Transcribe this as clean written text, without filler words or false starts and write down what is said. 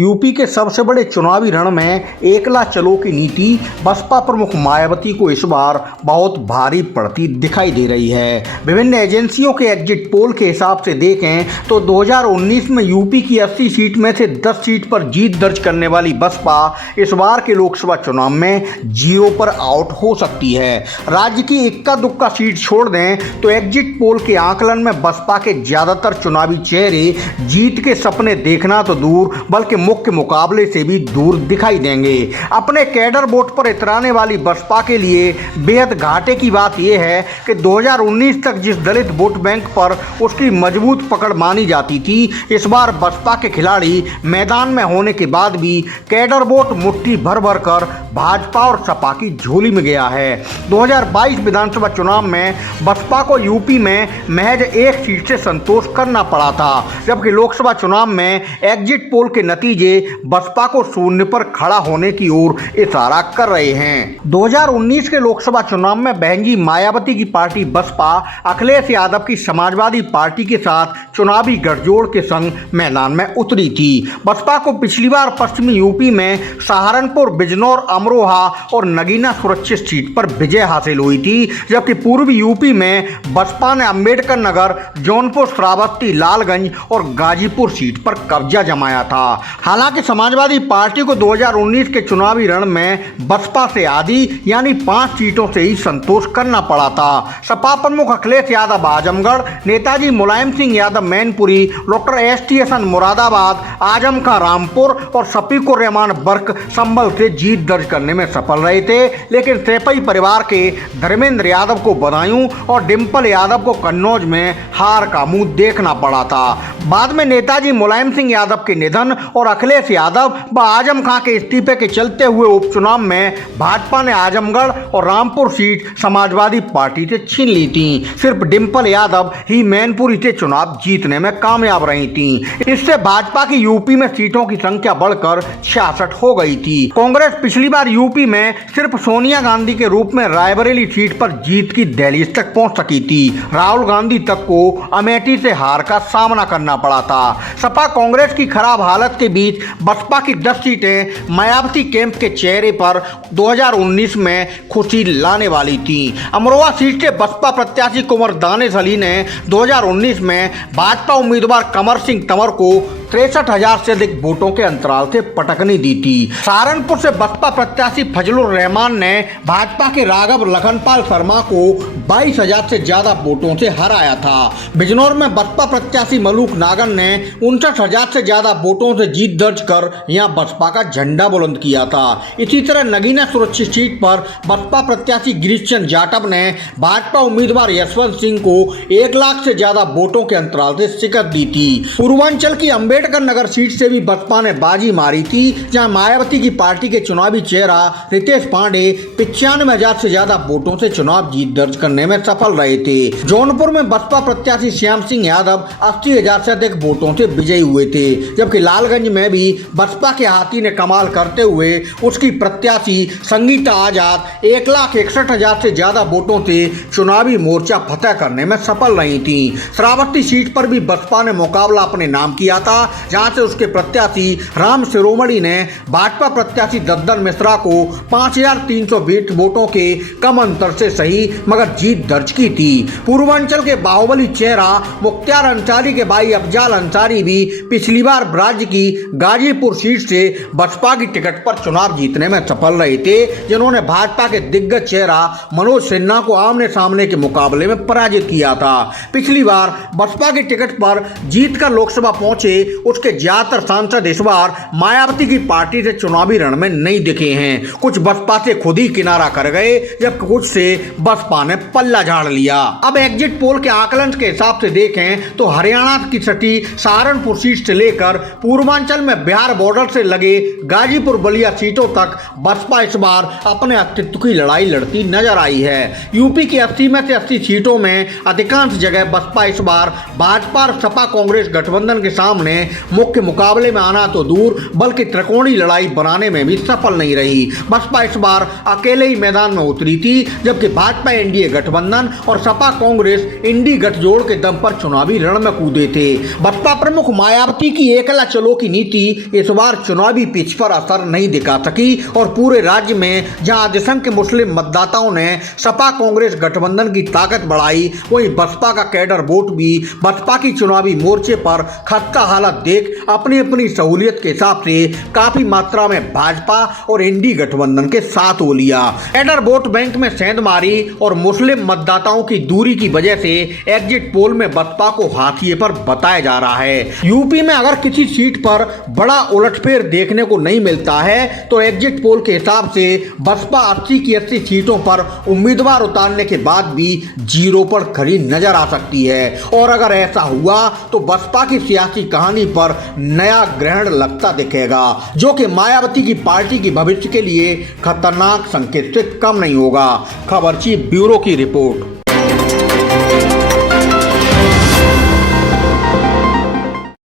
UP के सबसे बड़े चुनावी रण में एकला चलो की नीति बसपा प्रमुख मायावती को इस बार बहुत भारी पड़ती दिखाई दे रही है। विभिन्न एजेंसियों के एग्जिट पोल के हिसाब से देखें तो 2019 में यूपी की 80 सीट में से 10 सीट पर जीत दर्ज करने वाली बसपा इस बार के लोकसभा चुनाव में 0 पर आउट हो सकती है। राज्य की इक्का दुक्का सीट छोड़ दें तो एग्जिट पोल के आकलन में बसपा के ज्यादातर चुनावी चेहरे जीत के सपने देखना तो दूर बल्कि मुख्य मुकाबले से भी दूर दिखाई देंगे। अपने कैडर वोट पर इतराने वाली बसपा के लिए बेहद घाटे की बात यह है कि 2019 तक जिस दलित वोट बैंक पर उसकी मजबूत पकड़ मानी जाती थी, इस बार बसपा के खिलाड़ी मैदान में होने के बाद भी कैडर वोट मुट्ठी भर भर कर भाजपा और सपा की झोली में गया है। 2022 विधानसभा चुनाव में बसपा को यूपी में महज एक सीट से संतोष करना पड़ा था, जबकि लोकसभा चुनाव में एग्जिट पोल के नतीजे बसपा को शून्य पर खड़ा होने की ओर इशारा कर रहे हैं। 2019 के लोकसभा चुनाव में बहनजी मायावती की पार्टी बसपा अखिलेश यादव की समाजवादी पार्टी के साथ चुनावी गठजोड़ के संग मैदान में उतरी थी। बसपा को पिछली बार पश्चिमी यूपी में सहारनपुर, बिजनौर, अमरोहा और नगीना सुरक्षित सीट पर विजय हासिल हुई थी, जबकि पूर्वी यूपी में बसपा ने अंबेडकर नगर, जौनपुर, श्रावस्ती, लालगंज और गाजीपुर सीट पर कब्जा जमाया था। हालांकि समाजवादी पार्टी को 2019 के चुनावी रण में बसपा से आधी यानी 5 सीटों से ही संतोष करना पड़ा था। सपा प्रमुख अखिलेश यादव आजमगढ़, नेताजी मुलायम सिंह यादव मैनपुरी, डॉक्टर एस.टी. हसन मुरादाबाद, आजम खां रामपुर और शफीकुर रहमान बर्क संभल से जीत दर्ज करने में सफल रहे थे, लेकिन सैफई परिवार के धर्मेंद्र यादव को बदायूं और डिंपल यादव को कन्नौज में हार का मुंह देखना पड़ा था। बाद में नेताजी मुलायम सिंह यादव के निधन और अखिलेश यादव व आजम खां के इस्तीफे के चलते हुए उपचुनाव में भाजपा ने आजमगढ़ और रामपुर सीट समाजवादी पार्टी से छीन ली थी। सिर्फ डिंपल यादव ही मैनपुरी से चुनाव जीतने में कामयाब रही थी। इससे भाजपा की यूपी में सीटों की संख्या बढ़कर 66 हो गई थी। कांग्रेस पिछली बार यूपी में सिर्फ सोनिया गांधी के रूप में रायबरेली सीट पर जीत की दहलीज तक पहुंच सकी थी। राहुल गांधी तक को अमेठी से हार का सामना करना पड़ा था। सपा कांग्रेस की खराब हालत के बीच बसपा की 10 सीटें मायावती कैंप के चेहरे पर 2019 में खुशी लाने वाली थी। अमरोहा सीट से बसपा प्रत्याशी कुंवर दानिश अली ने 2019 में भाजपा उम्मीदवार कमर सिंह तंवर को 63,000 से अधिक वोटों के अंतराल से पटकनी दी थी। सहारनपुर से बसपा प्रत्याशी फजलुर रहमान ने भाजपा के राघव लखनपाल शर्मा को 22,000 से ज्यादा वोटों से हराया था। बिजनौर में बसपा प्रत्याशी मलूक नागन ने 59,000 से ज्यादा वोटों से जीत दर्ज कर यहां बसपा का झंडा बुलंद किया था। इसी तरह नगीना सुरक्षित सीट पर बसपा प्रत्याशी गिरीश चंद जाटव ने भाजपा उम्मीदवार यशवंत सिंह को 1 लाख से ज्यादा वोटों के अंतराल से शिकस्त दी थी। पूर्वांचल की अंबेडकर नगर सीट से भी बसपा ने बाजी मारी थी, जहां मायावती की पार्टी के चुनावी चेहरा रितेश पांडे 95,000 से ज्यादा वोटों से चुनाव जीत दर्ज करने में सफल रहे थे। जौनपुर में बसपा प्रत्याशी श्याम सिंह यादव 80,000 से अधिक वोटों से विजयी हुए थे, जबकि लालगंज में भी बसपा के हाथी ने कमाल करते हुए उसकी प्रत्याशी संगीता आजाद 1,61,000 से ज्यादा वोटों से चुनावी मोर्चा फतह करने में सफल रही थी। श्रावस्ती सीट पर भी बसपा ने मुकाबला अपने नाम किया था, जहां से उसके प्रत्याशी राम शिरोमणि ने भाजपा प्रत्याशी दद्दन मिश्रा को 5,320 वोटों के कम अंतर से सही मगर जीत दर्ज की थी। पूर्वांचल के बाहुबली चेहरा मुख्तार अंसारी के भाई अफजाल अंसारी भी पिछली बार राज्य की गाजीपुर सीट से बसपा की टिकट पर चुनाव जीतने में सफल रहे थे, जिन्होंने भाजपा के दिग्गज चेहरा मनोज सिन्हा को आमने सामने के मुकाबले में पराजित किया था। पिछली बार बसपा की टिकट पर जीत कर लोकसभा पहुंचे उसके ज्यादातर सांसद इस बार मायावती की पार्टी से चुनावी रण में नहीं दिखे हैं। कुछ बसपा से खुद ही किनारा कर गए, जबकि कुछ से बसपा ने पल्ला झाड़ लिया। अब एग्जिट पोल के आकलन के हिसाब से देखें तो हरियाणा की सटी सहारनपुर सीट से लेकर पूर्वांचल में बिहार बॉर्डर से लगे गाजीपुर बलिया सीटों तक बसपा इस बार अपने अस्तित्व की लड़ाई लड़ती नजर आई है। यूपी की 80 में से 80 सीटों में अधिकांश जगह बसपा इस बार भाजपा और सपा कांग्रेस गठबंधन के सामने मुख्य मुकाबले में आना तो दूर बल्कि त्रिकोणीय लड़ाई बनाने में भी सफल नहीं रही। बसपा इस बार अकेले ही मैदान में उतरी थी, जबकि भाजपा एनडीए गठबंधन और सपा कांग्रेस इंडी गठजोड़ के दम पर चुनावी रण में कूदे थे। बसपा प्रमुख मायावती की एकला चलो की नीति इस बार चुनावी पिच पर असर नहीं दिखा सकी और पूरे राज्य में जहां अधिसंख्य मुस्लिम मतदाताओं ने सपा कांग्रेस गठबंधन की ताकत बढ़ाई, वहीं बसपा का कैडर वोट भी बसपा की चुनावी मोर्चे पर खस्ता हालत देख अपनी अपनी सहूलियत के हिसाब से काफी मात्रा में भाजपा और इंडी गठबंधन के साथ हो लिया। कैडर वोट बैंक में सेंध मारी और मुस्लिम मतदाताओं की दूरी की वजह से एग्जिट पोल में बसपा को हाशिए पर बताया जा रहा है। यूपी में अगर किसी सीट पर बड़ा उलटफेर देखने को नहीं मिलता है तो एग्जिट पोल के हिसाब से बसपा 80 की 80 सीटों पर उम्मीदवार उतारने के बाद भी जीरो पर खड़ी नजर आ सकती है और अगर ऐसा हुआ तो बसपा की सियासी कहानी पर नया ग्रहण लगता दिखेगा, जो कि मायावती की पार्टी की भविष्य के लिए खतरनाक संकेत से कम नहीं होगा। खबर चीफ ब्यूरो की रिपोर्ट।